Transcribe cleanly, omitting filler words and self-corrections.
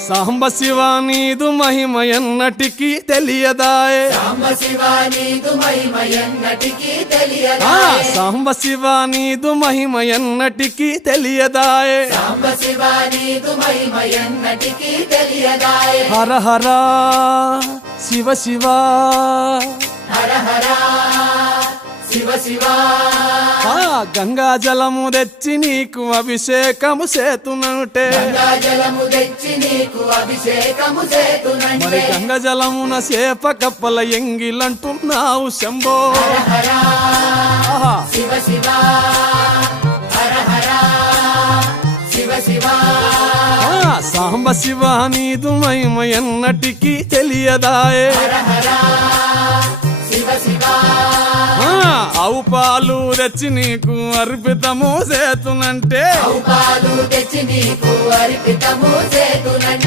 సాంబ శివ నీదు మహిమ ఎన్నటికీ తెలియదాయే సాంబ శివ నీదు మహిమ ఎన్నటికీ తెలియదాయే సాంబ శివ నీదు మహిమ ఎన్నటికీ తెలియదాయే సాంబ శివ నీదు మహిమ ఎన్నటికీ తెలియదాయే హర హర శివ శివ హర హర శివ శివ గంగా జలము తెచ్చి నీకు అభిషేకము చేతునంటే గంగా జలము తెచ్చి నీకు అభిషేకము చేతునంటే మరి గంగా జలమున చేప కప్పల ఎంగిలంటున్నావు శంభో హర శివ శివ హర హర శివ శివ సాంబ శివ నీదు మహిమ ఎన్నటికీ తెలియదాయే హర హర శివ శివ ఆవు పాలు తెచ్చి నీకు అర్పితము చేతునంటే పాలు తెచ్చి నీకు అర్పితము చేతునంటే